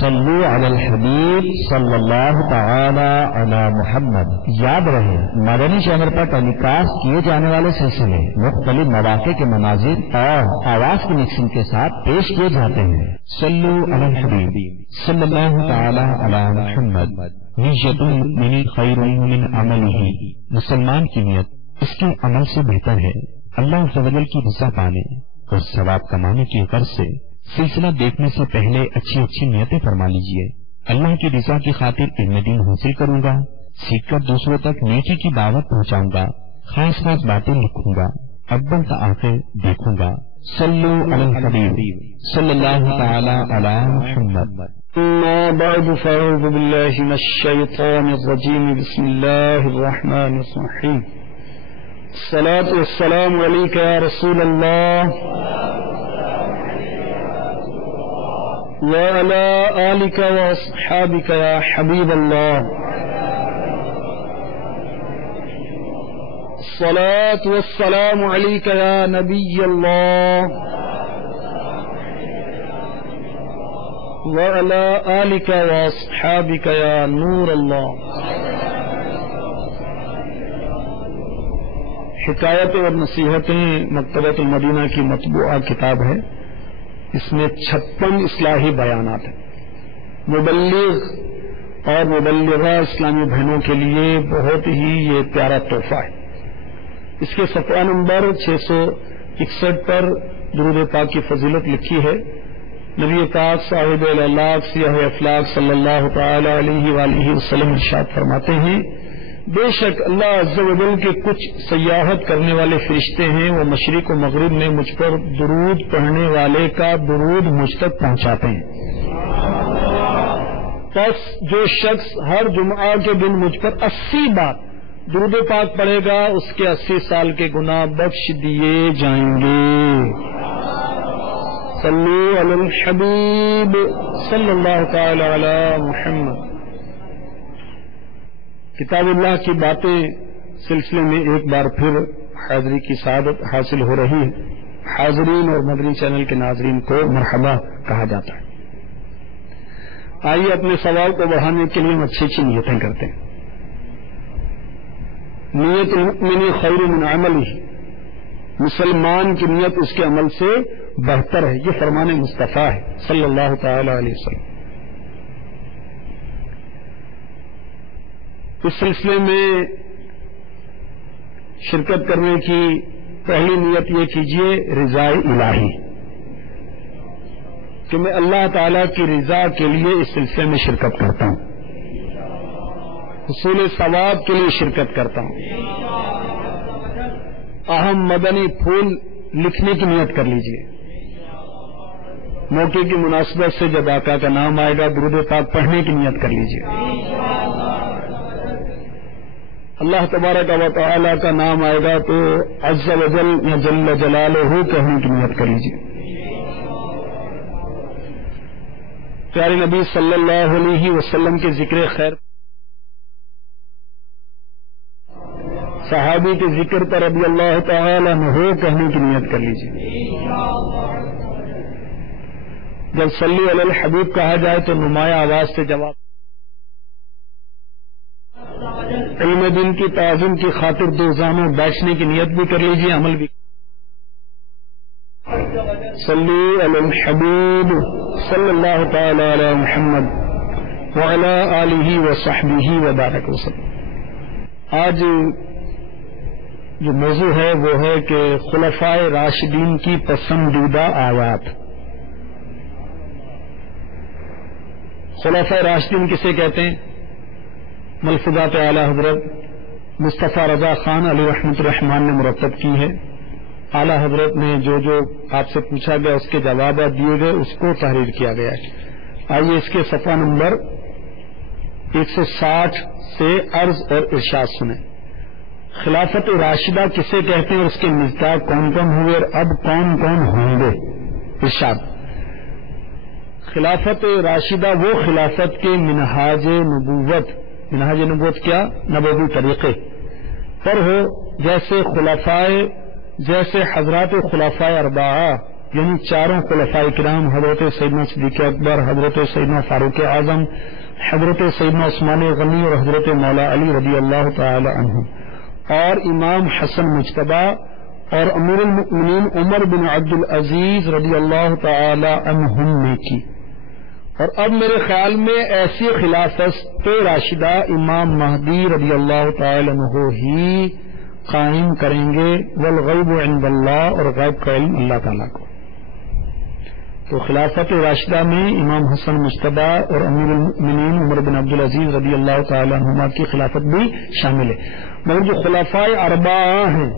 صلو علی الحبیب صلی اللہ تعالی علی محمد۔ یاد رہے مدنی چینل پر ٹیلی کاسٹ کیے جانے والے سلسلے مختلف مواقع کے مناظر اور آواز کی مکسنگ کے ساتھ پیش کیے جاتے ہیں۔ صلو علی الحبیب صلی اللہ تعالی علی محمد۔ نیت المؤمن خیر من عملہ، مسلمان کی نیت اس کے عمل سے بہتر ہے۔ اللہ عز و جل کی رضا پانے اور ثواب کمانے کی غرض سے سلسلہ دیکھنے سے پہلے اچھی اچھی نیتیں فرما لیجئے۔ اللہ کی رضا کی خاطر علم دین حاصل کروں گا، سیکھ کر دوسروں تک نیکی کی دعوت پہنچاؤں گا، خاص خاص باتیں لکھوں گا، اول تا آخر دیکھوں گا۔ صلو علی الحبیب صلی اللہ تعالی علی محمد۔ اما بعد فاعوذ باللہ من الشیطان الرجیم، بسم اللہ الرحمن الرحیم۔ الصلاة والسلام علیک یا رسول اللہ وعلى آلك وأصحابك يا حبيب الله۔ الصلاة والسلام عليك يا نبي الله وعلى آلك وأصحابك يا نور الله۔ حکایت اور نصیحتیں مکتبۃ المدینہ کی مطبوعہ کتاب ہے۔ اس میں 56 اصلاحی بیانات ہیں۔ مبلغ اور مبلغہ اسلامی بہنوں کے لیے بہت ہی یہ پیارا تحفہ ہے۔ اس کے صفحہ نمبر 661 پر درود پاک کی فضیلت لکھی ہے۔ نبی پاک صاحب الاخلاق سیاہ افلاق صلی اللہ تعالی علیہ وآلہ وسلم ارشاد فرماتے ہیں، بے شک اللہ عز و جل کے کچھ سیاحت کرنے والے فرشتے ہیں، وہ مشرق و مغرب میں مجھ پر درود پڑھنے والے کا درود مجھ تک پہنچاتے ہیں۔ پس جو شخص ہر جمعہ کے دن مجھ پر 80 بار درود پاک پڑھے گا، اس کے 80 سال کے گناہ بخش دیے جائیں گے۔ صلو علی الحبیب صلی اللہ تعالی علی محمد۔ کتاب اللہ کی باتیں سلسلے میں ایک بار پھر حاضری کی سعادت حاصل ہو رہی ہے۔ حاضرین اور مدنی چینل کے ناظرین کو مرحبا کہا جاتا ہے۔ آئیے اپنے ثواب کو بڑھانے کے لیے ہم اچھی اچھی نیتیں کرتے ہیں۔ نیت المؤمن خیر من عملہ، مسلمان کی نیت اس کے عمل سے بہتر ہے، یہ فرمان مصطفیٰ ہے صلی اللہ تعالی علیہ وسلم۔ اس سلسلے میں شرکت کرنے کی پہلی نیت یہ کیجیے رضا الہی، کہ میں اللہ تعالی کی رضا کے لیے اس سلسلے میں شرکت کرتا ہوں، حصول ثواب کے لیے شرکت کرتا ہوں۔ اہم مدنی پھول لکھنے کی نیت کر لیجیے۔ موقع کی مناسبت سے جب آقا کا نام آئے گا درود پاک پڑھنے کی نیت کر لیجیے۔ اللہ تبارک و تعالی کا نام آئے گا تو عز و جل یا جل جلالہ کہنے کی نیت کر لیجیے۔ پیارے نبی صلی اللہ علیہ وسلم کے ذکر خیر، صحابی کے ذکر پر رضی اللہ تعالی عنہ کہنے کی نیت کر لیجیے۔ جب صلی علی الحبیب کہا جائے تو نمایاں آواز سے جواب۔ علم دین کی تعظیم کی خاطر دو زانوں بیٹھنے کی نیت بھی کر لیجیے، عمل بھی۔ صلی علی الحبیب صلی اللہ تعالی علی محمد وعلی آلہ وصحبہ وبارک وسلم۔ آج جو موضوع ہے وہ ہے کہ خلفائے راشدین کی پسندیدہ آیات۔ خلفائے راشدین کسے کہتے ہیں؟ ملفوظات اعلی حضرت مصطفیٰ رضا خان علیہ رحمۃ الرحمان نے مرتب کی ہے۔ اعلی حضرت نے جو آپ سے پوچھا گیا اس کے جوابات دیے گئے، اس کو تحریر کیا گیا ہے۔ آئیے اس کے صفحہ نمبر 160 سے عرض اور ارشاد سنیں۔ خلافت راشدہ کسے کہتے ہیں اور اس کے مصداق کون کون ہوئے اور اب کون کون ہوں گے؟ ارشاد، خلافت راشدہ وہ خلافت کے منہاج نبوت کیا نبوی طریقے پر ہو، جیسے حضرات خلفائے اربعہ یعنی چاروں خلفائے کرام حضرت سیدنا صدیق اکبر، حضرت سیدنا فاروق اعظم، حضرت سیدنا عثمان غنی اور حضرت مولا علی رضی اللہ تعالی عنہ، اور امام حسن مجتبی اور امیر المؤمنین عمر بن عبد العزیز رضی اللہ تعالی عنہم نے کی۔ اور اب میرے خیال میں ایسی خلافت راشدہ امام مہدی رضی اللہ تعالی عنہ ہی قائم کریں گے، والغیب عند اللہ، اور غیب کا علم اللہ تعالیٰ کو۔ تو خلافت راشدہ میں امام حسن مجتبی اور امیر المؤمنین عمر بن عبد العزیز رضی اللہ تعالی عنہما کی خلافت بھی شامل ہے، مگر جو خلفائے اربعہ ہیں،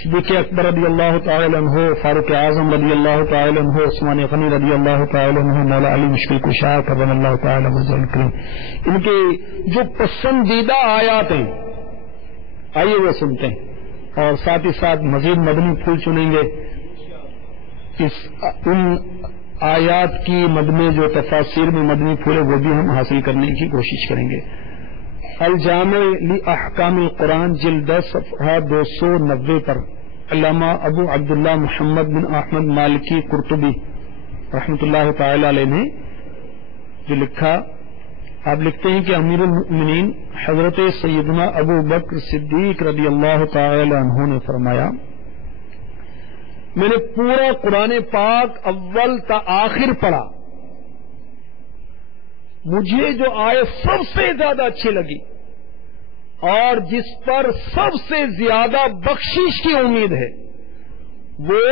صدیق اکبر رضی اللہ تعالی عنہ، فاروق اعظم رضی اللہ تعالی عنہ، عثمان غنی رضی اللہ تعالی عنہ، مولا علی مشکل کشا کرم اللہ تعالی وجہ کریم، ان کے جو پسندیدہ آیات ہیں آئیے وہ سنتے ہیں، اور ساتھ ہی ساتھ مزید مدنی پھول چنیں گے۔ ان آیات کی مد میں جو تفاسیر میں مدنی پھول ہے وہ بھی ہم حاصل کرنے کی کوشش کریں گے۔ الجامع لاحکام القرآن جلد 10 صفحہ 290 پر علامہ ابو عبداللہ محمد بن احمد مالکی قرطبی رحمۃ اللہ تعالی علیہ نے جو لکھا، آپ لکھتے ہیں کہ امیر المؤمنین حضرت سیدنا ابو بکر صدیق رضی اللہ تعالی عنہ نے فرمایا، میں نے پورا قرآن پاک اول تا آخر پڑھا، مجھے جو آیت سب سے زیادہ اچھی لگی اور جس پر سب سے زیادہ بخشش کی امید ہے وہ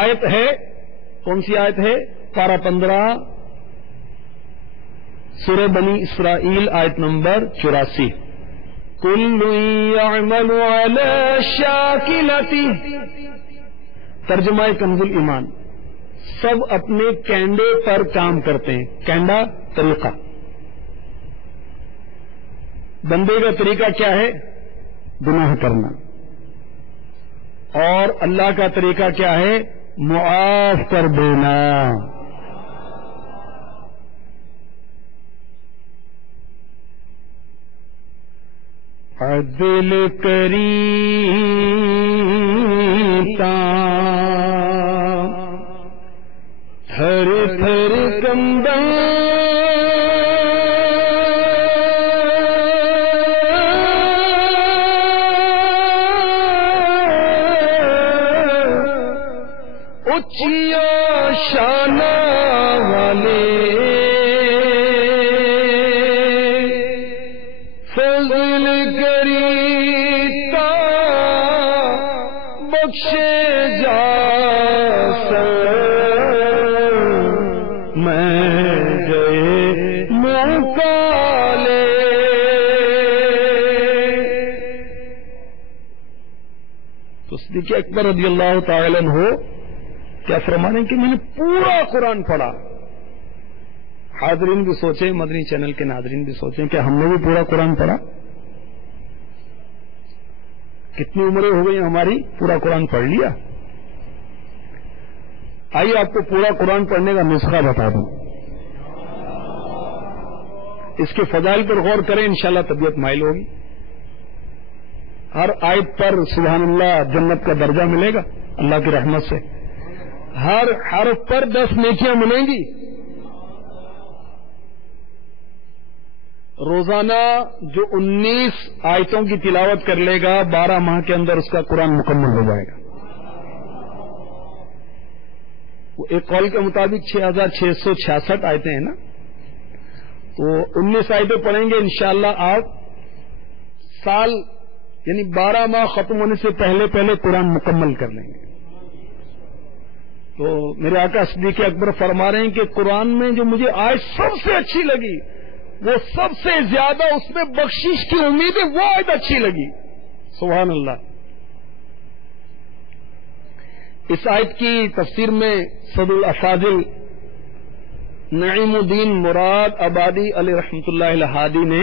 آیت ہے، کون سی آیت ہے؟ پارہ 15 سورہ بنی اسرائیل آیت نمبر 84، کل یعمل علی شاکلتہ، ترجمہ کنز الایمان، سب اپنے کینڈے پر کام کرتے ہیں۔ کینڈا طریقہ، بندے کا طریقہ کیا ہے؟ گناہ کرنا، اور اللہ کا طریقہ کیا ہے؟ معاف کر دینا۔ عدل کریتا تھر تھر کمبا اچیا شان والے فضل کریتا بخشے جا صدیق اکبر رضی اللہ تعالی عنہ کیا فرمانے کہ میں نے پورا قرآن پڑھا۔ حاضرین بھی سوچیں، مدنی چینل کے ناظرین بھی سوچیں کہ ہم نے بھی پورا قرآن پڑھا؟ کتنی عمریں ہو گئی ہماری پورا قرآن پڑھ لیا؟ آئیے آپ کو پورا قرآن پڑھنے کا نسخہ بتا دوں، اس کے فضائل پر غور کریں، انشاءاللہ طبیعت مائل ہوگی۔ ہر آیت پر سبحان اللہ جنت کا درجہ ملے گا اللہ کی رحمت سے، ہر حرف پر 10 نیکیاں ملیں گی۔ روزانہ جو 19 آیتوں کی تلاوت کر لے گا 12 ماہ کے اندر اس کا قرآن مکمل ہو جائے گا۔ وہ ایک قول کے مطابق 6666 آیتیں ہیں نا، تو 19 آیتیں پڑھیں گے انشاءاللہ آپ سال یعنی 12 ماہ ختم ہونے سے پہلے پہلے قرآن مکمل کر لیں گے۔ تو میرے آقا صدیق اکبر فرما رہے ہیں کہ قرآن میں جو مجھے آیت سب سے اچھی لگی، وہ سب سے زیادہ اس میں بخشش کی امید ہے، وہ آیت اچھی لگی۔ سبحان اللہ۔ اس آیت کی تفسیر میں صدر الافاضل نعیم الدین مراد آبادی علیہ رحمۃ اللہ الہادی نے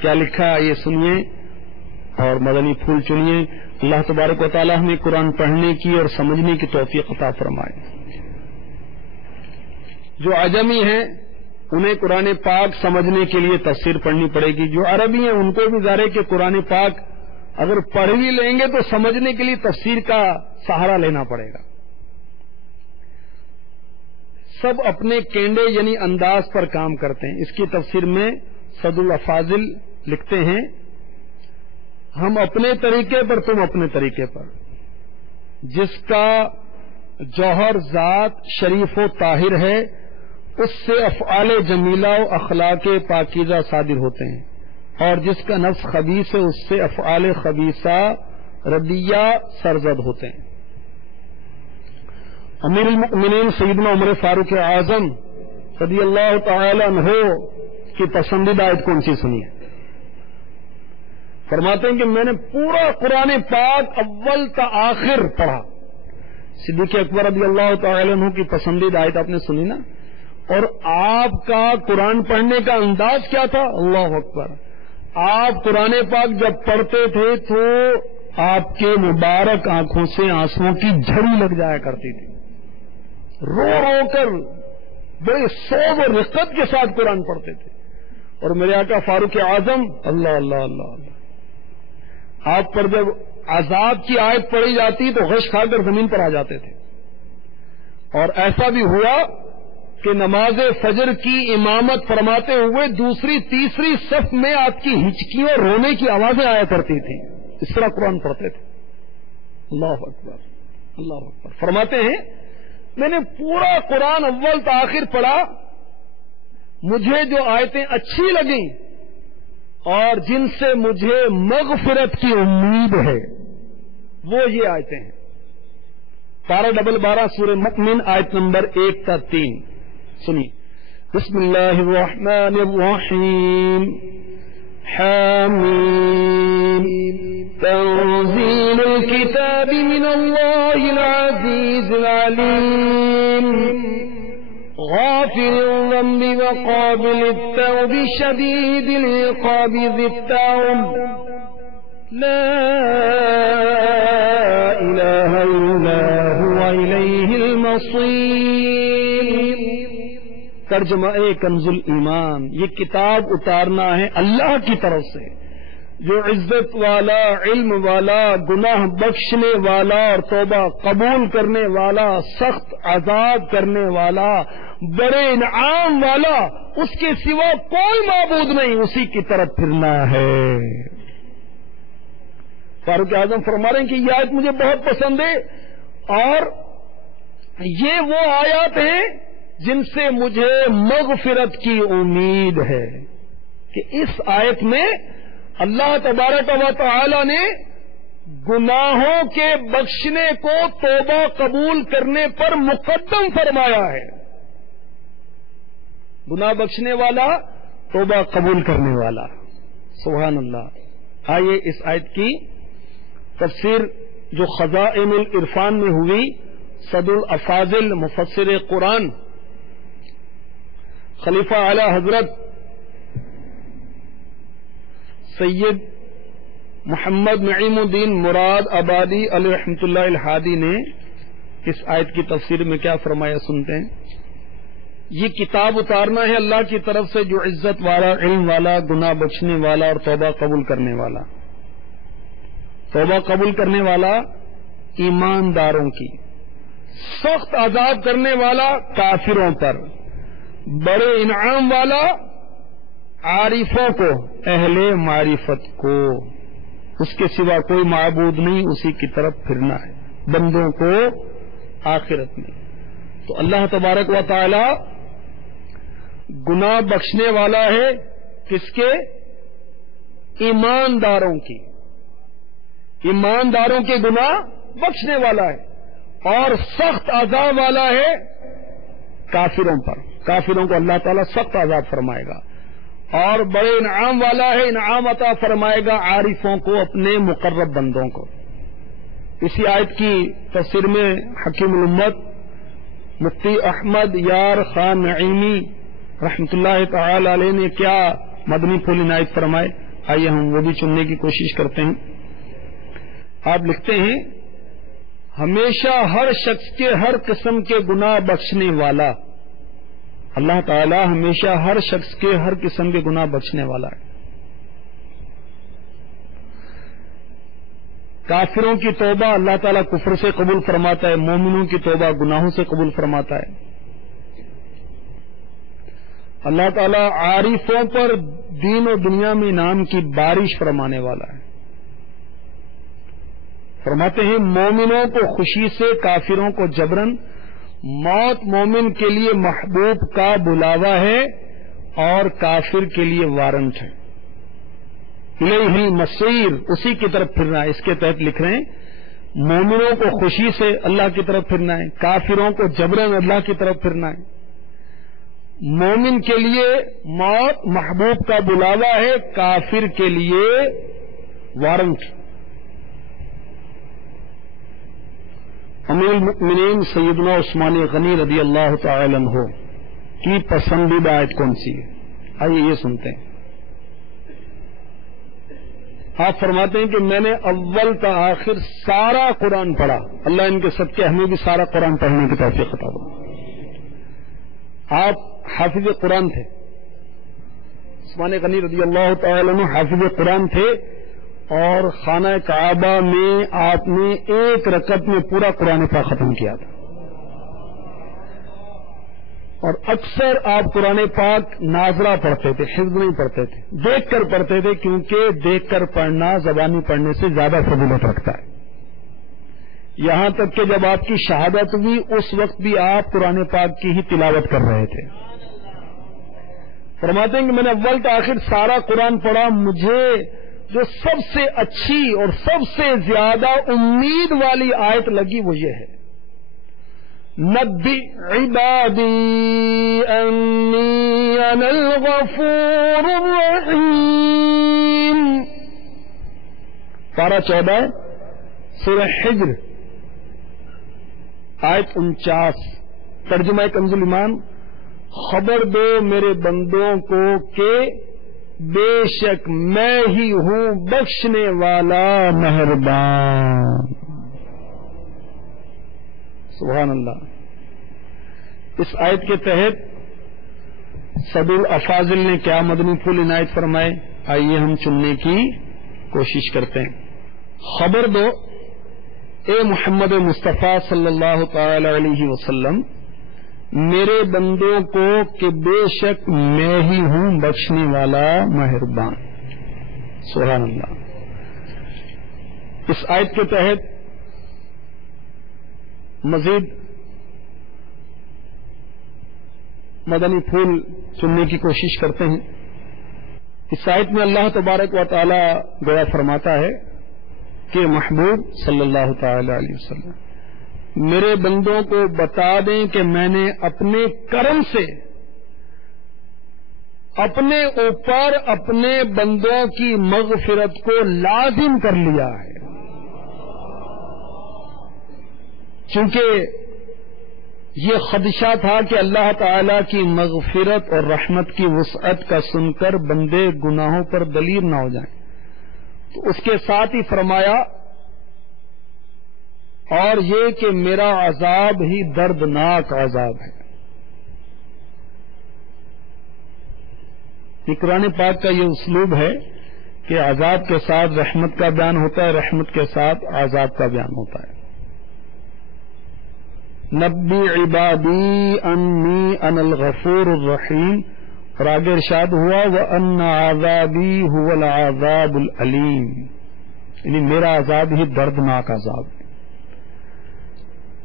کیا لکھا یہ سنیے اور مدنی پھول چنیے۔ اللہ تبارک و تعالی ہمیں قرآن پڑھنے کی اور سمجھنے کی توفیق عطا فرمائے۔ جو عجمی ہیں انہیں قرآن پاک سمجھنے کے لیے تفسیر پڑھنی پڑے گی، جو عربی ہیں ان کو بھی ظاہر ہے کہ قرآن پاک اگر پڑھ بھی لیں گے تو سمجھنے کے لیے تفسیر کا سہارا لینا پڑے گا۔ سب اپنے کینڈے یعنی انداز پر کام کرتے ہیں. اس کی تفسیر میں صد الافاضل لکھتے ہیں ہم اپنے طریقے پر تم اپنے طریقے پر. جس کا جوہر ذات شریف و طاہر ہے اس سے افعال جمیلہ و اخلاق پاکیزہ صادر ہوتے ہیں، اور جس کا نفس خبیث ہے اس سے افعال خبیثہ ردیہ سرزد ہوتے ہیں. امیر المؤمنین سیدنا عمر فاروق اعظم رضی اللہ تعالی عنہ کی پسندیدہ آیت کون سی سنی ہے؟ فرماتے ہیں کہ میں نے پورا قرآن پاک اول تا آخر پڑھا. صدیق اکبر رضی اللہ تعالی عنہ کی پسندیدہ آیت آپ نے سنی نا، اور آپ کا قرآن پڑھنے کا انداز کیا تھا؟ اللہ اکبر. آپ قرآن پاک جب پڑھتے تھے تو آپ کے مبارک آنکھوں سے آنسوؤں کی جھڑی لگ جایا کرتی تھی. رو رو کر بڑے سوز اور رقت کے ساتھ قرآن پڑھتے تھے. اور میرے آقا فاروق اعظم اللہ اللہ اللہ اللہ آپ پر جب عذاب کی آیت پڑھی جاتی تو غش کھا کر زمین پر آ جاتے تھے. اور ایسا بھی ہوا کہ نماز فجر کی امامت فرماتے ہوئے دوسری تیسری صف میں آپ کی ہچکیوں اور رونے کی آوازیں آیا کرتی تھیں. اس طرح قرآن پڑھتے تھے. اللہ اکبر اللہ اکبر. فرماتے ہیں میں نے پورا قرآن اول تا آخر پڑھا، مجھے جو آیتیں اچھی لگیں اور جن سے مجھے مغفرت کی امید ہے وہ یہ آیتیں ہیں. پارہ 12 سورہ مؤمن آیت نمبر 1 تا 3 سنی. بسم اللہ الرحمن الرحیم. حامیم تنزیل الكتاب من اللہ العزیز العلیم غافر الذنب وقابل التوب شدید العقاب ذی الطول لا الہ الا هو الیہ المصیر. ترجمہ کنز الایمان. یہ کتاب اتارنا ہے اللہ کی طرف سے جو عزت والا، علم والا، گناہ بخشنے والا اور توبہ قبول کرنے والا، سخت عذاب کرنے والا، بڑے انعام والا، اس کے سوا کوئی معبود نہیں، اسی کی طرف پھرنا ہے. فاروق اعظم فرما رہے ہیں کہ یہ آیت مجھے بہت پسند ہے، اور یہ وہ آیات ہیں جن سے مجھے مغفرت کی امید ہے کہ اس آیت میں اللہ تبارک و تعالی نے گناہوں کے بخشنے کو توبہ قبول کرنے پر مقدم فرمایا ہے. گناہ بخشنے والا، توبہ قبول کرنے والا. سبحان اللہ. آئیے اس آیت کی تفسیر جو خزائن العرفان میں ہوئی، صد الافاضل مفسر قرآن خلیفہ اعلی حضرت سید محمد نعیم الدین مراد آبادی علیہ رحمۃ اللہ الہادی نے اس آیت کی تفسیر میں کیا فرمایا سنتے ہیں. یہ کتاب اتارنا ہے اللہ کی طرف سے جو عزت والا، علم والا، گناہ بخشنے والا اور توبہ قبول کرنے والا. توبہ قبول کرنے والا ایمانداروں کی، سخت عذاب کرنے والا کافروں پر، بڑے انعام والا عارفوں کو، اہل معرفت کو. اس کے سوا کوئی معبود نہیں، اسی کی طرف پھرنا ہے بندوں کو آخرت میں. تو اللہ تبارک و تعالی گناہ بخشنے والا ہے کس کے؟ ایمانداروں کی. ایمانداروں کے گناہ بخشنے والا ہے، اور سخت عذاب والا ہے کافروں پر. کافروں کو اللہ تعالیٰ سخت عذاب فرمائے گا، اور بڑے انعام والا ہے، انعام عطا فرمائے گا عارفوں کو، اپنے مقرب بندوں کو. اسی آیت کی تفسیر میں حکیم الامت مفتی احمد یار خان نعیمی رحمۃ اللہ تعالی علیہ نے کیا مدنی پھول عنایت فرمائے، آئیے ہم وہ بھی چننے کی کوشش کرتے ہیں. آپ لکھتے ہیں ہمیشہ ہر شخص کے ہر قسم کے گناہ بخشنے والا. اللہ تعالی ہمیشہ ہر شخص کے ہر قسم کے گناہ بخشنے والا ہے. کافروں کی توبہ اللہ تعالیٰ کفر سے قبول فرماتا ہے، مومنوں کی توبہ گناہوں سے قبول فرماتا ہے. اللہ تعالیٰ عارفوں پر دین و دنیا میں انعام کی بارش فرمانے والا ہے. فرماتے ہیں مومنوں کو خوشی سے، کافروں کو جبرن. موت مومن کے لیے محبوب کا بلاوا ہے اور کافر کے لیے وارنٹ ہے. الیہ المصیر، اسی کی طرف پھرنا ہے. اس کے تحت لکھ رہے ہیں مومنوں کو خوشی سے اللہ کی طرف پھرنا ہے، کافروں کو جبرن اللہ کی طرف پھرنا ہے. مومن کے لیے موت محبوب کا بلاوا ہے، کافر کے لیے وارنٹ. امیر المؤمنین سیدنا عثمان غنی رضی اللہ تعالی عنہ کی پسندیدہ آیت کون سی ہے؟ آئیے یہ سنتے ہیں. آپ فرماتے ہیں کہ میں نے اول تا آخر سارا قرآن پڑھا. اللہ ان کے صدقے ہمیں بھی سارا قرآن پڑھنے کی توفیق عطا فرمائے. آپ حافظ قرآن تھے. عثمان غنی رضی اللہ تعالی عنہ حافظ قرآن تھے اور خانہ کعبہ میں آپ نے ایک رکعت میں پورا قرآن پاک ختم کیا تھا. اور اکثر آپ قرآن پاک ناظرہ پڑھتے تھے، حفظ نہیں پڑھتے تھے، دیکھ کر پڑھتے تھے، کیونکہ دیکھ کر پڑھنا زبانی پڑھنے سے زیادہ فضیلت رکھتا ہے. یہاں تک کہ جب آپ کی شہادت ہوئی اس وقت بھی آپ قرآن پاک کی ہی تلاوت کر رہے تھے. فرماتے ہیں کہ میں نے اول تا آخر سارا قرآن پڑھا. مجھے جو سب سے اچھی اور سب سے زیادہ امید والی آیت لگی وہ یہ ہے، نبی عبادی انی انا الغفور الرحیم. پارہ 14 سورہ حجر آیت 49. ترجمہ کنز الایمان، خبر دو میرے بندوں کو کہ بے شک میں ہی ہوں بخشنے والا مہربان. سبحان اللہ. اس آیت کے تحت صدر الافاضل نے کیا مدنی پھول عنایت فرمائے، آئیے ہم چننے کی کوشش کرتے ہیں. خبر دو اے محمد مصطفیٰ صلی اللہ تعالی علیہ وسلم میرے بندوں کو کہ بے شک میں ہی ہوں بخشنے والا مہربان. سبحان اللہ. اس آیت کے تحت مزید مدنی پھول چننے کی کوشش کرتے ہیں. اس آیت میں اللہ تبارک و تعالی گویا فرماتا ہے کہ محبوب صلی اللہ تعالی علیہ وسلم میرے بندوں کو بتا دیں کہ میں نے اپنے کرم سے اپنے اوپر اپنے بندوں کی مغفرت کو لازم کر لیا ہے. چونکہ یہ خدشہ تھا کہ اللہ تعالی کی مغفرت اور رحمت کی وسعت کا سن کر بندے گناہوں پر دلیر نہ ہو جائیں، تو اس کے ساتھ ہی فرمایا اور یہ کہ میرا عذاب ہی دردناک عذاب ہے. یہ قرآن پاک کا یہ اسلوب ہے کہ عذاب کے ساتھ رحمت کا بیان ہوتا ہے، رحمت کے ساتھ عذاب کا بیان ہوتا ہے. نبی عبادی انی انا الغفور الرحیم. اور آگے ارشاد ہوا وان عذابی هو العذاب العلیم، یعنی میرا عذاب ہی دردناک عذاب ہے.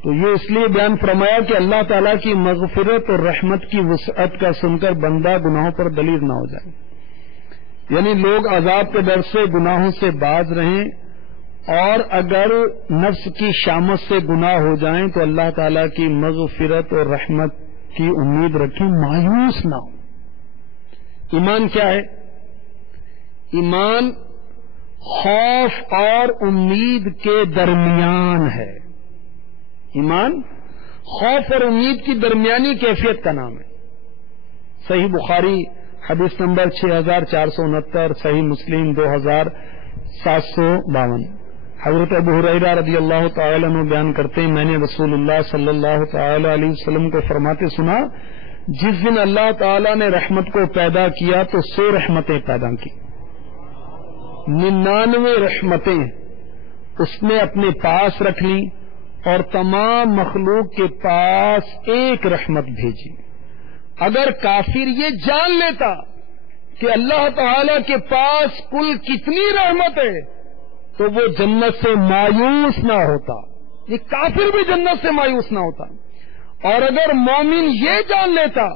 تو یہ اس لیے بیان فرمایا کہ اللہ تعالیٰ کی مغفرت اور رحمت کی وسعت کا سن کر بندہ گناہوں پر دلیر نہ ہو جائے، یعنی لوگ عذاب کے ڈر سے گناہوں سے باز رہیں، اور اگر نفس کی شامت سے گناہ ہو جائیں تو اللہ تعالیٰ کی مغفرت اور رحمت کی امید رکھیں، مایوس نہ ہو. ایمان کیا ہے؟ ایمان خوف اور امید کے درمیان ہے. ایمان خوف اور امید کی درمیانی کیفیت کا نام ہے. صحیح بخاری حدیث نمبر 6469، صحیح مسلم 2752. حضرت ابو ہریرہ رضی اللہ تعالی عنہ بیان کرتے ہیں میں نے رسول اللہ صلی اللہ تعالی علیہ وسلم کو فرماتے سنا، جس دن اللہ تعالی نے رحمت کو پیدا کیا تو 100 رحمتیں پیدا کی، 99 رحمتیں اس نے اپنے پاس رکھ لی اور تمام مخلوق کے پاس ایک رحمت بھیجی. اگر کافر یہ جان لیتا کہ اللہ تعالی کے پاس کل کتنی رحمت ہے تو وہ جنت سے مایوس نہ ہوتا، یہ کافر بھی جنت سے مایوس نہ ہوتا. اور اگر مومن یہ جان لیتا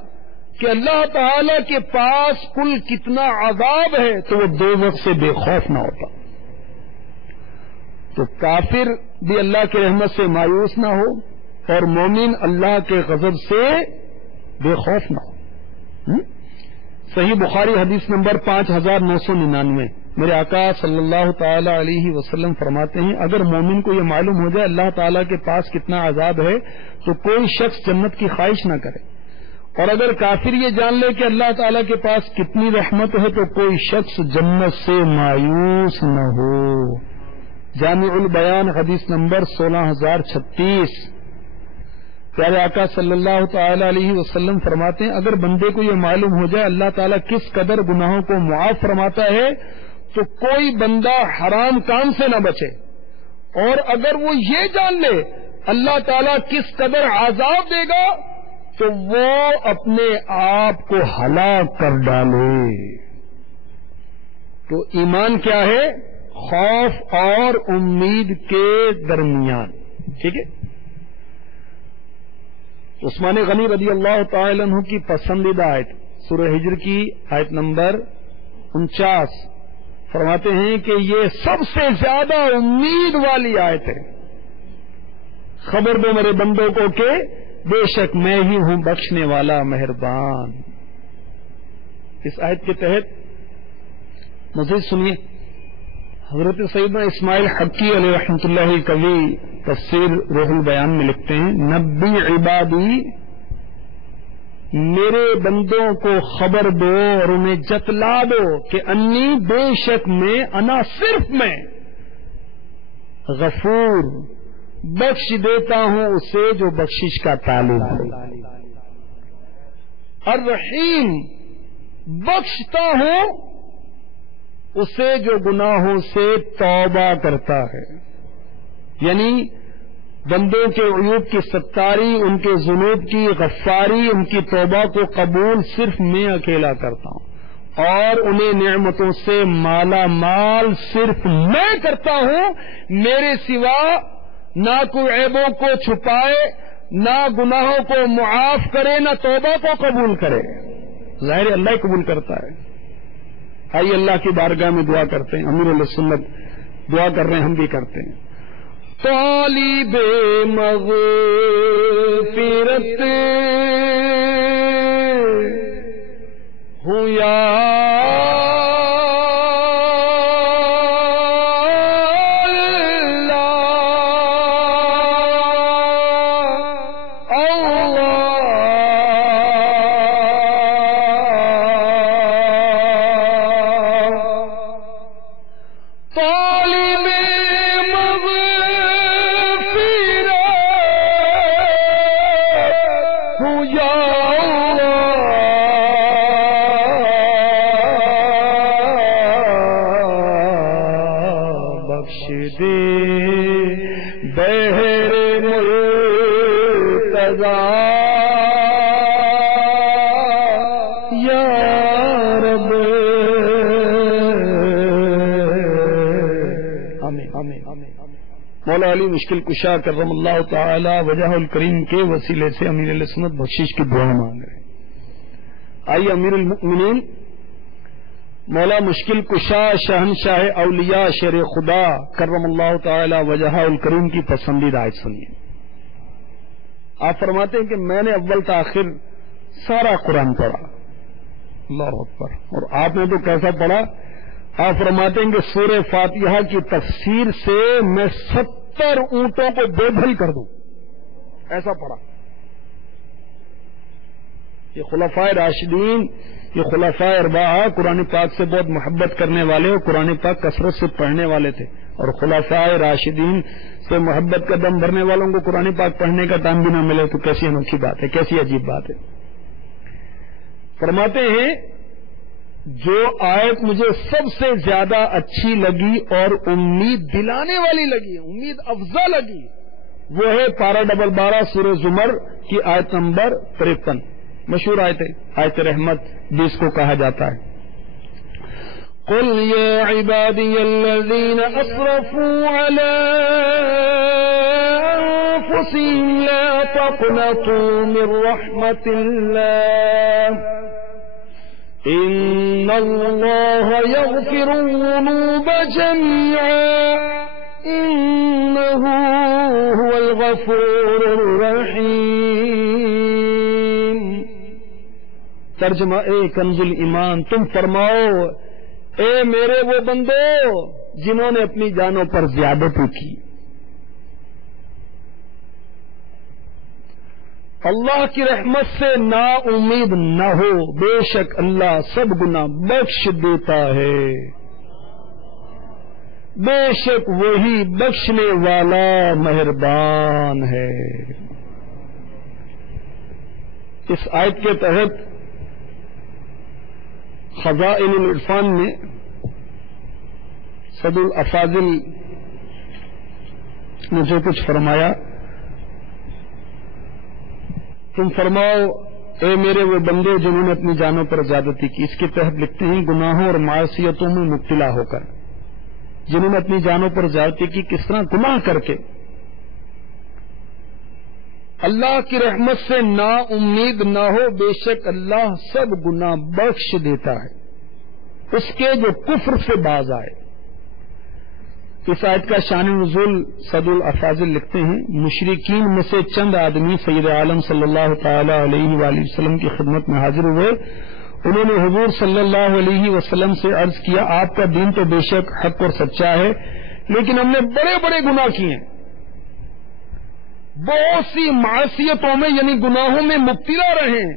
کہ اللہ تعالی کے پاس کل کتنا عذاب ہے تو وہ دوزخ سے بے خوف نہ ہوتا. تو کافر بھی اللہ کی رحمت سے مایوس نہ ہو اور مومن اللہ کے غضب سے بے خوف نہ ہو. صحیح بخاری حدیث نمبر 5999. میرے آقا صلی اللہ تعالی علیہ وسلم فرماتے ہیں اگر مومن کو یہ معلوم ہو جائے اللہ تعالیٰ کے پاس کتنا عذاب ہے تو کوئی شخص جنت کی خواہش نہ کرے، اور اگر کافر یہ جان لے کہ اللہ تعالیٰ کے پاس کتنی رحمت ہے تو کوئی شخص جنت سے مایوس نہ ہو. جامع البیان حدیث نمبر 16036. پیارے آقا صلی اللہ تعالی علیہ وسلم فرماتے ہیں اگر بندے کو یہ معلوم ہو جائے اللہ تعالیٰ کس قدر گناہوں کو معاف فرماتا ہے تو کوئی بندہ حرام کام سے نہ بچے، اور اگر وہ یہ جان لے اللہ تعالیٰ کس قدر عذاب دے گا تو وہ اپنے آپ کو ہلاک کر ڈالے. تو ایمان کیا ہے؟ خوف اور امید کے درمیان. ٹھیک ہے. عثمان غنی رضی اللہ تعالی عنہ کی پسندیدہ آیت سورہ ہجر کی آیت نمبر 49 فرماتے ہیں کہ یہ سب سے زیادہ امید والی آیت ہے. خبر دو میرے بندوں کو کہ بے شک میں ہی ہوں بخشنے والا مہربان. اس آیت کے تحت مزید سنیے. حضرت سیدنا اسماعیل حقی علیہ رحمۃ اللہ کبھی تفسیر روح البیان میں لکھتے ہیں نبی عبادی، میرے بندوں کو خبر دو اور انہیں جتلا دو کہ انی بے شک میں انا صرف میں غفور بخش دیتا ہوں اسے جو بخشش کا طالب ہے، الرحیم بخشتا ہوں اسے جو گناہوں سے توبہ کرتا ہے. یعنی بندوں کے عیوب کی ستاری، ان کے ذنوب کی غفاری، ان کی توبہ کو قبول صرف میں اکیلا کرتا ہوں، اور انہیں نعمتوں سے مالا مال صرف میں کرتا ہوں. میرے سوا نہ کوئی عیبوں کو چھپائے، نہ گناہوں کو معاف کرے، نہ توبہ کو قبول کرے. ظاہر اللہ ہی قبول کرتا ہے. آئیے اللہ کی بارگاہ میں دعا کرتے ہیں. امیر علیہ سنت دعا کر رہے ہیں، ہم بھی کرتے ہیں. طالب مغفرت ہوں یا مولا علی مشکل کشا کرم اللہ تعالی وجہ الکریم کے وسیلے سے امیر علیہ سنت بخشش کی دعا مانگ رہے ہیں. آئیے امیر المؤمنین مولا مشکل کشا شہنشاہ اولیاء شیر خدا کرم اللہ تعالی وجہ الکریم کی پسندیدہ آیت سنیے. آپ فرماتے ہیں کہ میں نے اول تاخیر سارا قرآن پڑھا. اللہ اکبر. اور آپ نے تو کیسا پڑھا؟ آپ فرماتے ہیں کہ سورہ فاتحہ کی تفسیر سے میں 70 اونٹوں کو بے بھل کر دوں، ایسا پڑھا. یہ خلفائے راشدین، یہ خلفائے اربعہ قرآن پاک سے بہت محبت کرنے والے اور قرآن پاک کثرت سے پڑھنے والے تھے، اور خلفائے راشدین سے محبت کا دم بھرنے والوں کو قرآن پاک پڑھنے کا ٹائم بھی نہ ملے تو کیسی انوکھی بات ہے، کیسی عجیب بات ہے. فرماتے ہیں جو آیت مجھے سب سے زیادہ اچھی لگی اور امید دلانے والی لگی، امید افزا لگی، وہ ہے پارہ ڈبل 12 سورہ زمر کی آیت نمبر 53. مشہور آیت رحمت بھی اس کو کہا جاتا ہے. قل یا عبادی الذین اسرفوا علی انفسهم لا تقنطوا من رحمت اللہ ان اللہ یغفر الذنوب جميعا انہ هو الغفور الرحیم. ترجمہ کنز الایمان، تم فرماؤ اے میرے وہ بندو جنہوں نے اپنی جانوں پر زیادتی کی، اللہ کی رحمت سے نا امید نہ ہو، بے شک اللہ سب گناہ بخش دیتا ہے، بے شک وہی بخشنے والا مہربان ہے. اس آیت کے تحت خزائن العرفان میں صد الافاضل نے جو کچھ فرمایا، تم فرماؤ اے میرے وہ بندے جنہوں نے اپنی جانوں پر زیادتی کی، اس کے تحت لکھتے ہیں گناہوں اور معصیتوں میں مبتلا ہو کر، جنہوں نے اپنی جانوں پر زیادتی کی کس طرح گناہ کر کے اللہ کی رحمت سے نا امید نہ ہو، بے شک اللہ سب گناہ بخش دیتا ہے اس کے جو کفر سے باز آئے. اس آیت کا شان نزول صد الافاضل لکھتے ہیں مشرکین میں سے چند آدمی سید عالم صلی اللہ تعالی علیہ وآلہ وسلم کی خدمت میں حاضر ہوئے. انہوں نے حضور صلی اللہ علیہ وسلم سے عرض کیا آپ کا دین تو بے شک حق اور سچا ہے، لیکن ہم نے بڑے بڑے گناہ کیے ہیں، بہت سی معصیتوں میں یعنی گناہوں میں مبتلا رہے ہیں،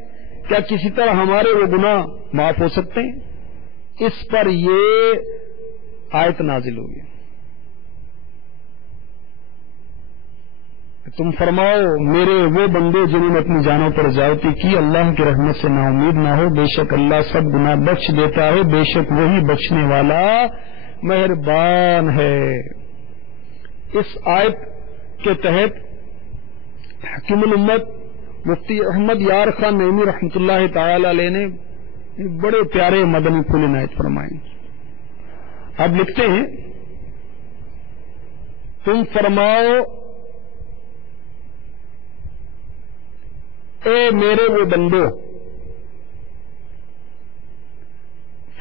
کیا کسی طرح ہمارے وہ گناہ معاف ہو سکتے ہیں؟ اس پر یہ آیت نازل ہوئی. تم فرماؤ میرے وہ بندے جنہوں نے اپنی جانوں پر زیادتی کی اللہ کی رحمت سے نا امید نہ ہو، بے شک اللہ سب گناہ بخش دیتا ہے، بے شک وہی بخشنے والا مہربان ہے. اس آیت کے تحت حکیم الامت مفتی احمد یار خان نعیمی رحمۃ اللہ تعالی علیہ نے بڑے پیارے مدنی پھول عنایت فرمائے. اب لکھتے ہیں تم فرماؤ اے میرے وہ بندو،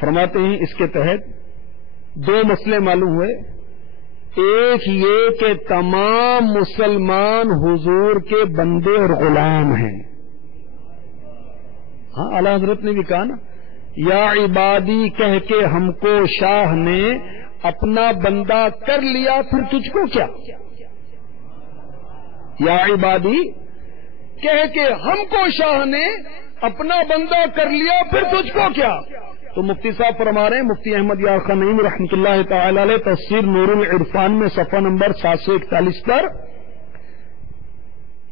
فرماتے ہیں اس کے تحت دو مسئلے معلوم ہوئے. ایک یہ کہ تمام مسلمان حضور کے بندے اور غلام ہیں. ہاں اعلی حضرت نے بھی کہا نا یا عبادی کہہ کے ہم کو شاہ نے اپنا بندہ کر لیا، پھر تجھ کو کیا؟ یا عبادی کہہ کے ہم کو شاہ نے اپنا بندہ کر لیا، پھر تجھ کو کیا؟ تو مفتی صاحب فرما رہے ہیں مفتی احمد یار خان نعیمی رحمۃ اللہ تعالی علیہ تفسیر نور العرفان میں صفحہ نمبر 741 پر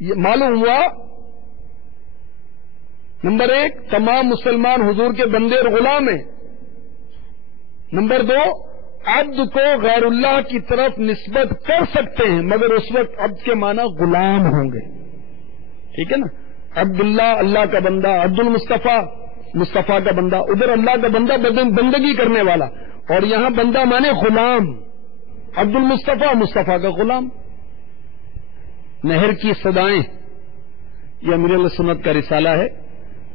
یہ معلوم ہوا نمبر 1 تمام مسلمان حضور کے بندے اور غلام ہیں. نمبر 2 عبد کو غیر اللہ کی طرف نسبت کر سکتے ہیں مگر اس وقت عبد کے معنی غلام ہوں گے. ٹھیک ہے نا، عبداللہ اللہ کا بندہ، عبد المصطفیٰ مصطفیٰ کا بندہ، ادھر اللہ کا بندہ بندگی کرنے والا، اور یہاں بندہ مانے غلام، عبد المصطفیٰ مصطفیٰ کا غلام. نہر کی صدائیں یہ امیر علیہ سنت کا رسالہ ہے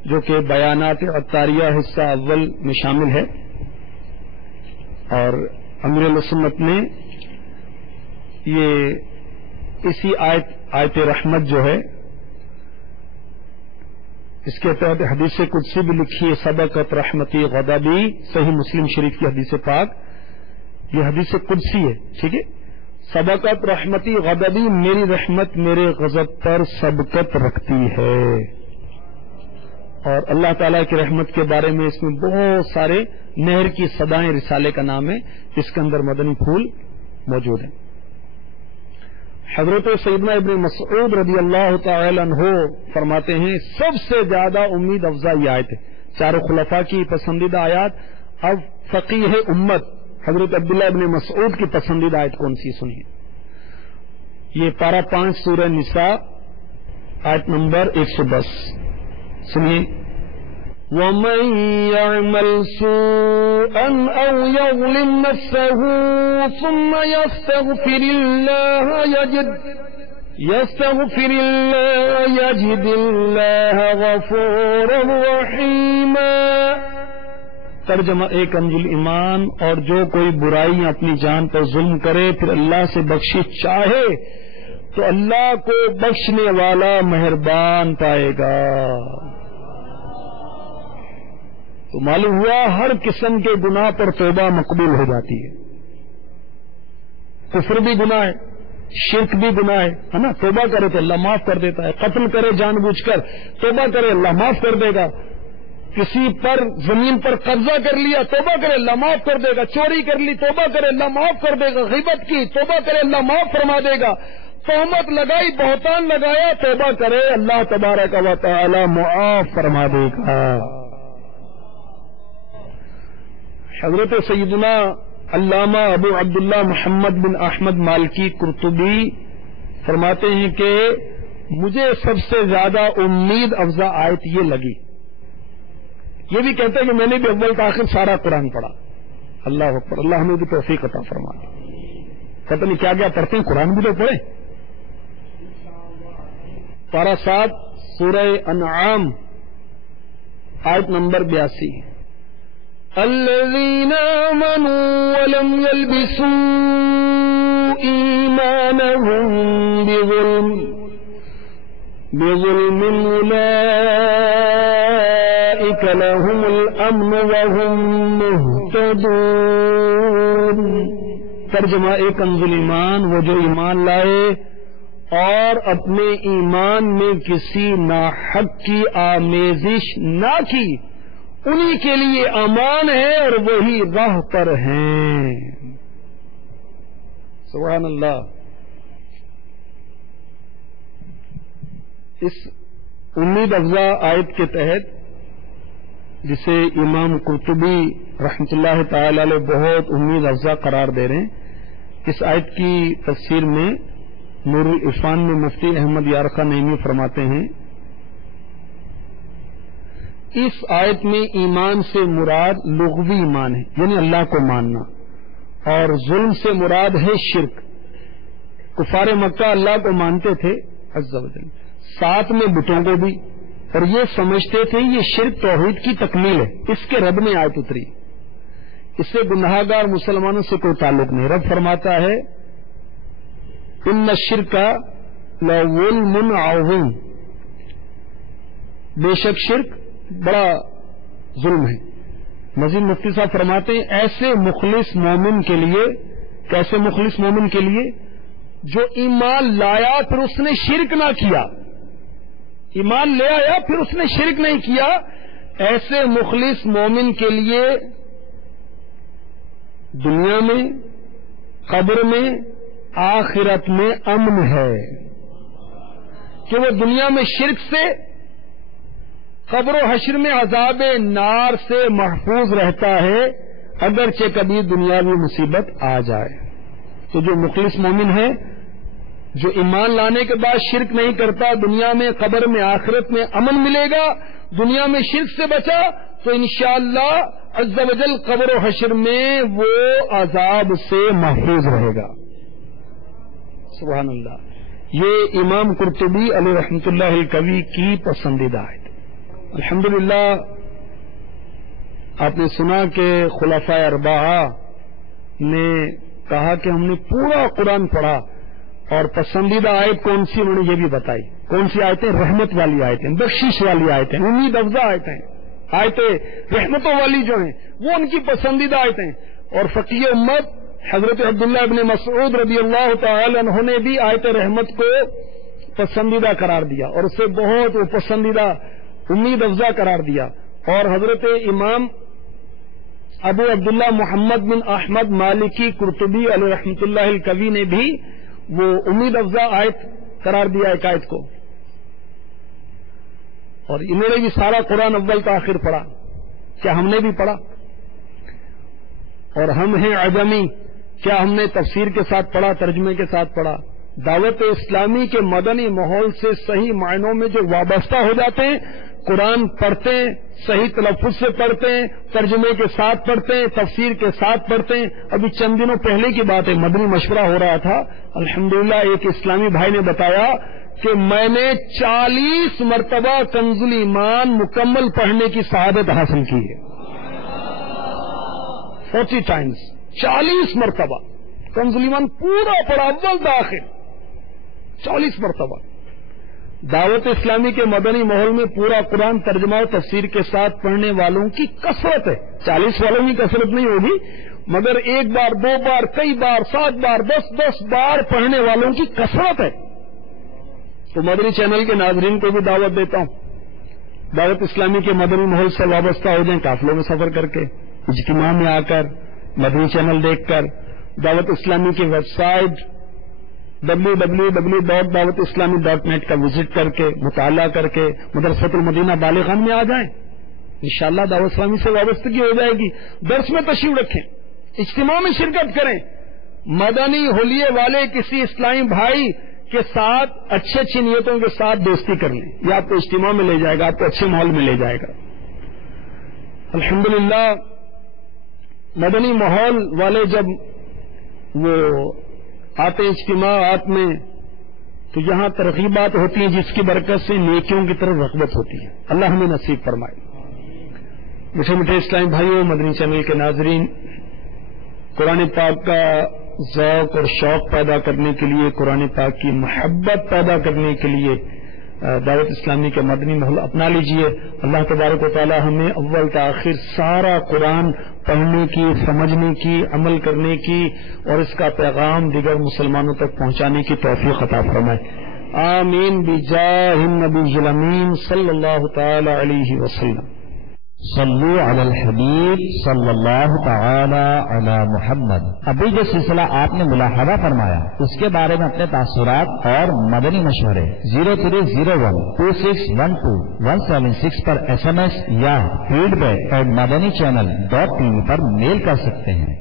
جو کہ بیانات عطاریہ حصہ اول میں شامل ہے، اور امیر علیہ سنت نے یہ اسی آیت رحمت جو ہے اس کے تحت حدیث قدسی بھی لکھی ہے، سبقت رحمتی غضبی، صحیح مسلم شریف کی حدیث پاک، یہ حدیث قدسی ہے. ٹھیک ہے، سبقت رحمتی غضبی، میری رحمت میرے غضب پر سبقت رکھتی ہے. اور اللہ تعالیٰ کی رحمت کے بارے میں اس میں بہت سارے نہر کی صدائیں رسالے کا نام ہے، اس کے اندر مدنی پھول موجود ہیں. حضرت سیدنا ابن مسعود رضی اللہ تعالی عنہ فرماتے ہیں سب سے زیادہ امید افزا یہ آیت ہے، چاروں خلفاء کی پسندیدہ آیات. اب فقیہ امت حضرت عبداللہ ابن مسعود کی پسندیدہ آیت کون سی سنیے. یہ پارہ 5 سورہ نساء آیت نمبر 110. سنیے، وَمَن يَعْمَلْ سُوءًا أَوْ يَظْلِمْ نَفْسَهُ ثُمَّ يَسْتَغْفِرِ اللَّهَ يَجِدِ اللَّهَ غَفُورًا رَحِيمًا۔ ترجمہ ایک کنز ایمان، اور جو کوئی برائیاں اپنی جان پر ظلم کرے پھر اللہ سے بخشش چاہے تو اللہ کو بخشنے والا مہربان پائے گا۔ تو معلوم ہوا ہر قسم کے گناہ پر توبہ مقبول ہو جاتی ہے۔ کفر بھی گناہ ہے، شرک بھی گناہ ہے نا، توبہ کرے تو اللہ معاف کر دیتا ہے۔ قتل کرے جان بوجھ کر، توبہ کرے اللہ معاف کر دے گا۔ کسی پر زمین پر قبضہ کر لیا، توبہ کرے اللہ معاف کر دے گا۔ چوری کر لی، توبہ کرے اللہ معاف کر دے گا۔ غیبت کی، توبہ کرے اللہ معاف فرما دے گا۔ تہمت لگائی، بہتان لگایا، توبہ کرے اللہ تبارک و تعالی معاف فرما دے گا۔ حضرت سیدنا علامہ ابو عبداللہ محمد بن احمد مالکی قرطبی فرماتے ہیں کہ مجھے سب سے زیادہ امید افزا آیت یہ لگی۔ یہ بھی کہتے ہیں کہ میں نے بھی اول تاخیر سارا قرآن پڑھا۔ اللہ اکبر، اللہ ہمیں بھی توفیق عطا فرما دے۔ پتہ نہیں کیا کیا پڑھتے ہیں، قرآن بھی تو پڑھیں۔ پارہ 7 سورہ انعام آیت نمبر 82، الذین آمنوا ولم يلبسوا ایمانهم بظلم اولئک لهم الامن وهم مہتدون۔ ترجمہ ایک کنز ایمان، وہ جو ایمان لائے اور اپنے ایمان میں کسی ناحق کی آمیزش نہ کی، انہی کے لیے امان ہے اور وہی راہ پر ہیں۔ سبحان اللہ۔ اس امید افزا آیت کے تحت، جسے امام قرطبی رحمۃ اللہ تعالی علیہ بہت امید افزا قرار دے رہے ہیں، اس آیت کی تفسیر میں نور العرفان میں مفتی احمد یارخا نعیمی فرماتے ہیں، اس آیت میں ایمان سے مراد لغوی ایمان ہے، یعنی اللہ کو ماننا، اور ظلم سے مراد ہے شرک۔ کفار مکہ اللہ کو مانتے تھے عز و جل، ساتھ میں بتوں کو بھی، اور یہ سمجھتے تھے یہ شرک توحید کی تکمیل ہے۔ اس کے رب نے آیت اتری، اس سے گناہگار مسلمانوں سے کوئی تعلق نہیں۔ رب فرماتا ہے ان الشرک لظلم عظیم، بے شک شرک بڑا ظلم ہے۔ مزید مفتی صاحب فرماتے ہیں ایسے مخلص مومن کے لیے، کیسے مخلص مومن کے لیے جو ایمان لایا پھر اس نے شرک نہ کیا، ایمان لے آیا پھر اس نے شرک نہیں کیا، ایسے مخلص مومن کے لیے دنیا میں، قبر میں، آخرت میں امن ہے، کہ وہ دنیا میں شرک سے، قبر و حشر میں عذاب نار سے محفوظ رہتا ہے، اگرچہ کبھی دنیاوی مصیبت آ جائے۔ تو جو مخلص مومن ہے، جو ایمان لانے کے بعد شرک نہیں کرتا، دنیا میں، قبر میں، آخرت میں امن ملے گا۔ دنیا میں شرک سے بچا تو انشاءاللہ عز و جل قبر و حشر میں وہ عذاب سے محفوظ رہے گا۔ سبحان اللہ۔ یہ امام قرطبی علیہ رحمۃ اللہ الکوی کی پسندیدہ ہے۔ الحمدللہ آپ نے سنا کہ خلفائے اربعہ نے کہا کہ ہم نے پورا قرآن پڑھا، اور پسندیدہ آیت کون سی انہوں نے یہ بھی بتائی۔ کون سی آیتیں؟ رحمت والی آیتیں، بخشش والی آیتیں، امید افزا آیتیں، آیتیں رحمتوں والی جو ہیں وہ ان کی پسندیدہ آیتیں۔ اور فقیہ امت حضرت عبداللہ ابن مسعود رضی اللہ تعالی عنہ نے بھی آیت رحمت کو پسندیدہ قرار دیا، اور اسے بہت وہ پسندیدہ امید افزا قرار دیا۔ اور حضرت امام ابو عبداللہ محمد بن احمد مالکی قرطبی علیہ رحمۃ اللہ الکوی نے بھی وہ امید افزا آیت قرار دیا ایک آیت کو، اور انہوں نے بھی سارا قرآن اول تاخیر پڑھا۔ کیا ہم نے بھی پڑھا؟ اور ہم ہیں عجمی، کیا ہم نے تفسیر کے ساتھ پڑھا، ترجمے کے ساتھ پڑھا؟ دعوت اسلامی کے مدنی ماحول سے صحیح معنوں میں جو وابستہ ہو جاتے ہیں قرآن پڑھتے ہیں، صحیح تلفظ سے پڑھتے ہیں، ترجمے کے ساتھ پڑھتے ہیں، تفسیر کے ساتھ پڑھتے ہیں. ابھی چند دنوں پہلے کی بات ہے، مدنی مشورہ ہو رہا تھا. الحمدللہ ایک اسلامی بھائی نے بتایا کہ میں نے 40 مرتبہ کنز الایمان مکمل پڑھنے کی سعادت حاصل کی ہے. 40 ٹائمز، 40 مرتبہ کنز الایمان پورا پڑھا اول داخل، 40 مرتبہ. دعوت اسلامی کے مدنی ماحول میں پورا قرآن ترجمہ و تفسیر کے ساتھ پڑھنے والوں کی کثرت ہے. 40 والوں کی کثرت نہیں ہوگی، مگر ایک بار، 2 بار، کئی بار، 7 بار، 10 بار پڑھنے والوں کی کثرت ہے. تو مدنی چینل کے ناظرین کو بھی دعوت دیتا ہوں، دعوت اسلامی کے مدنی ماحول سے وابستہ ہو جائیں، قافلوں میں سفر کر کے، اجتماع میں آ کر، مدنی چینل دیکھ کر، دعوت اسلامی کی ویب سائٹ www.dawatislami.net کا وزٹ کر کے، مطالعہ کر کے مدرسۃ المدینہ بالغان میں آ جائیں. انشاءاللہ دعوت اسلامی سے وابستگی ہو جائے گی. درس میں تشریف رکھیں، اجتماع میں شرکت کریں. مدنی حلیے والے کسی اسلامی بھائی کے ساتھ اچھی اچھی نیتوں کے ساتھ دوستی کر لیں، یہ آپ کو اجتماع میں لے جائے گا، آپ کو اچھے ماحول میں لے جائے گا. الحمدللہ مدنی ماحول والے جب وہ آتے اجتماعات میں تو یہاں ترغیبات ہوتی ہیں جس کی برکت سے نیکیوں کی طرف رغبت ہوتی ہے. اللہ ہمیں نصیب فرمائے. میٹھے میٹھے اسلامی بھائیوں، مدنی چینل کے ناظرین، قرآن پاک کا ذوق اور شوق پیدا کرنے کے لیے، قرآن پاک کی محبت پیدا کرنے کے لیے دعوت اسلامی کے مدنی ماحول اپنا لیجئے. اللہ تبارک و تعالی ہمیں اول تاخیر سارا قرآن پڑھنے کی، سمجھنے کی، عمل کرنے کی اور اس کا پیغام دیگر مسلمانوں تک پہنچانے کی توفیق عطا فرمائے. آمین بجاہ النبی الامین صلی اللہ تعالی علیہ وسلم. صلو علی الحبیب صلی اللہ تعالی علی محمد. ابھی جو سلسلہ آپ نے ملاحظہ فرمایا اس کے بارے میں اپنے تاثرات اور مدنی مشورے 03012612 پر SMS یا feedback@madanichannel.tv پر میل کر سکتے ہیں.